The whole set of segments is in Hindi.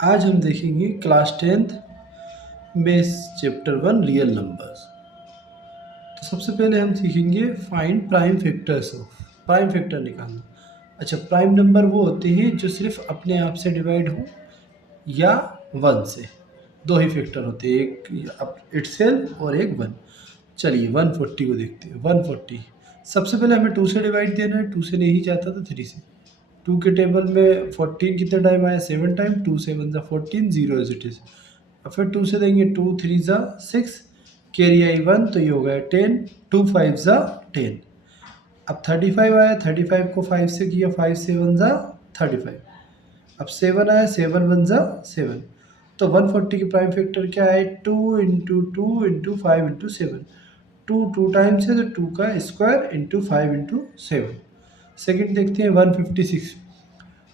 आज हम देखेंगे क्लास 10th में चैप्टर 1 रियल नंबर्स। तो सबसे पहले हम सीखेंगे find prime factors of, prime factor निकालना। अच्छा, प्राइम नंबर वो होते हैं जो सिर्फ अपने आप से डिवाइड हो या 1 से। दो ही फैक्टर होते हैं, एक इटसेल्फ और एक 1। चलिए 140 को देखते हैं। 140 सबसे पहले हमें 2 से डिवाइड देना है। 2 से नहीं जाता तो 3 से। 2 के टेबल में 14 कितने टाइम आया? 7 टाइम। 2 7 ज़ा 14, 0 एज इट इज़। और फिर 2 से देंगे, 2 3 ज़ा 6, कैरी आई 1 तो ये हो गया 10, 2 5 ज़ा 10। अब 35 आया, 35 को 5 से किया, 5 7 ज़ा 35। अब 7 आया, 7 1 ज़ा 7। तो 140 की प्राइम फैक्टर क्या है? 2 इंटू 2 इंटू 5 इंटू 7। 2 2 टाइम्स है तो 2 का स्क्वायर इंटू 5 इंटू 7। सेकेंड देखते हैं 156।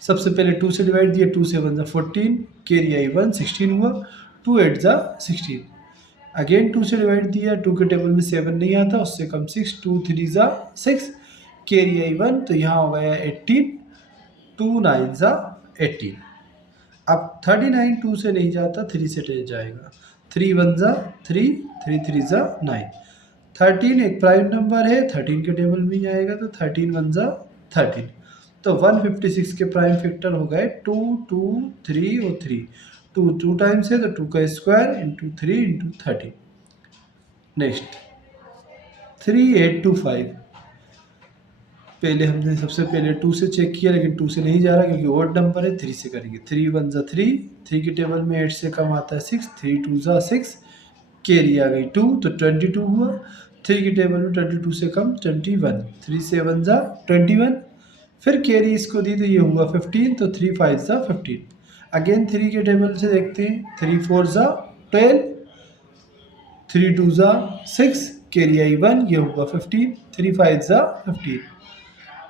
सबसे पहले 2 से डिवाइड दिया, 2 7 ज़ा 14, कैरी आई 1 16 हुआ, 2 8 ज़ा 16। अगेन 2 से डिवाइड दिया, 2 के टेबल में 7 नहीं आता, उससे कम 6, 2 3 ज़ा 6, कैरी आई 1 तो यहाँ हो गया 18, 2 9 ज़ा 18। अब 39 2 से नहीं जाता, 3 से जाएगा, 3 1 ज़ा 3, 3 3 ज़ा 9। 13 एक प्राइम नंबर है, 13 के टेबल में ही आएगा तो 13 1 ज़ा 13। तो 156 के प्राइम फैक्टर हो गए 2 2 3 और 3। 2 2 टाइम्स है तो 2 का स्क्वायर इंटू 3 इंटू 13। नेक्स्ट 3825। पहले हमने सबसे पहले 2 से चेक किया, लेकिन 2 से नहीं जा रहा क्योंकि ओड नंबर है। 3 से करेंगे, 3 1 ज़ा 3, 3 के टेबल में 8 से कम आता है 6, 3 2 ज़ा 6, कैरी आ गई 2 तो 22 हुआ। 3 के टेबल में 22 से कम 21, 3 7 ज़ा 21। फिर कैरी इसको दी तो ये हुआ 15, तो 3 5 ज़ा 15। अगेन 3 के टेबल से देखते हैं, 3 4 ज़ा 12, 3 2 ज़ा 6, कैरी आई 1 ये हुआ 15, 3 5 ज़ा 15।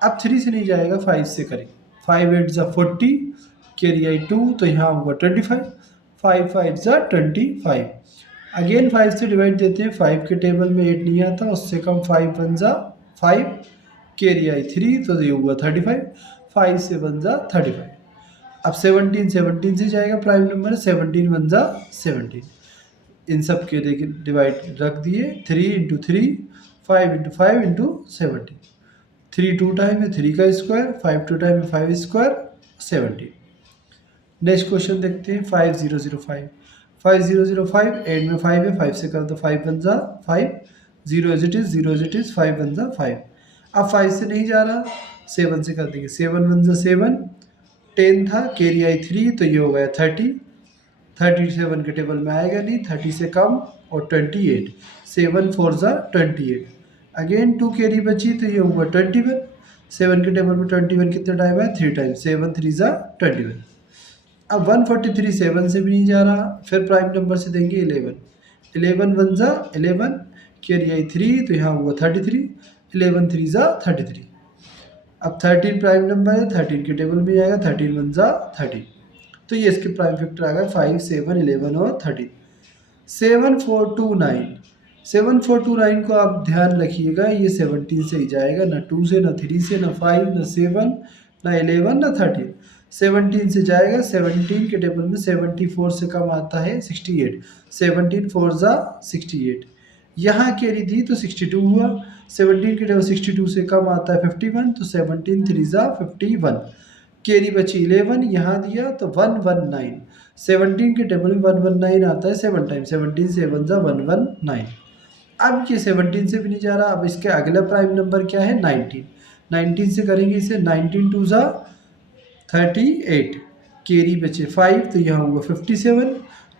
अब 3 से नहीं जाएगा, 5 से करें, 5 8 ज़ा 40, कैरी आई 2 तो यहाँ हुआ 25, 5 5 ज़ा 25। अगेन 5 से डिवाइड देते हैं, 5 के टेबल में 8 नहीं आता, उससे कम 5 1 ज़ा 5, कैरी आई 3 तो ये हुआ 35, 5 7 ज़ा 35। अब 17 17 से जाएगा, प्राइम नंबर है, 17 1 ज़ा 17। इन सब के डिवाइड रख दिए, 3 इंटू 3, 5 इंटू 5 इंटू 17। 3 2 टाइम है, 3 का स्क्वायर, 5 2 टाइम है, 5 स्क्वायर 17। नेक्स्ट क्वेश्चन देखते हैं 5005। 5005 एंड में 5 है, 5 से कर दो, 5 1 ज़ा 5, 0 as it is, 0 as it is, 5 1 ज़ा 5। अब 5 से नहीं जा रहा, 7 से कर देंगे, 7 1 ज़ा 7, 10 था, कैरी आई 3 तो ये हो गया 30, 37 के टेबल में आएगा नहीं, 30 से कम और 28, 7 4 ज़ा 28। अगेन 2 कैरी बची तो ये हुआ 21, 7 के टेबल में 21 कितने टाइम है? 3 टाइम, 7 3 ज़ा 21। अब 143 7 से भी नहीं जा रहा, फिर प्राइम नंबर से देंगे 11, 11 1 ज़ा 11, कैरी आई 3 तो यहाँ हुआ 33, 11 3 ज़ा 33। अब 13 प्राइम नंबर है, 13 के टेबल में आएगा, 13 1 ज़ा 13। तो ये इसके प्राइम फैक्टर आ गए 5 7 11 और 13। 7429, 7429 को आप ध्यान रखिएगा, ये 17 से ही जाएगा, ना 2 से, ना 3 से, ना 5, ना 7, ना 11, ना 13। 17 से जाएगा, 17 के टेबल में 74 से कम आता है 68, 17 4 ज़ा 68। यहाँ कैरी दी तो 62 हुआ, 17 के टेबल 62 से कम आता है 51, तो 17 3 ज़ा 51। कैरी बची 11, यहाँ दिया तो 119, 17 के टेबल में 119 आता है 7 टाइम, 17 7 ज़ा 119। अब ये 17 से भी नहीं जा रहा, अब इसके अगला प्राइम नंबर क्या है? 19, 19 से करेंगे इसे, 19 2 ज़ा 38, कैरी बचे 5 तो यहाँ हुआ 57,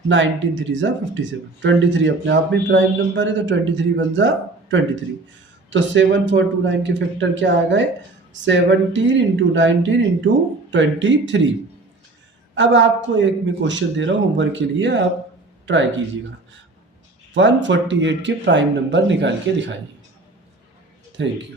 19 3 ज़ा 57। 23 अपने आप में प्राइम नंबर है तो 23 1 ज़ा 23। तो 7429 के फैक्टर क्या आ गए? 17 इंटू 19 इंटू 23। अब आपको एक मैं क्वेश्चन दे रहा हूँ होमवर्क के लिए, आप ट्राई कीजिएगा। 148 के प्राइम नंबर निकाल के दिखाइए। Thank you.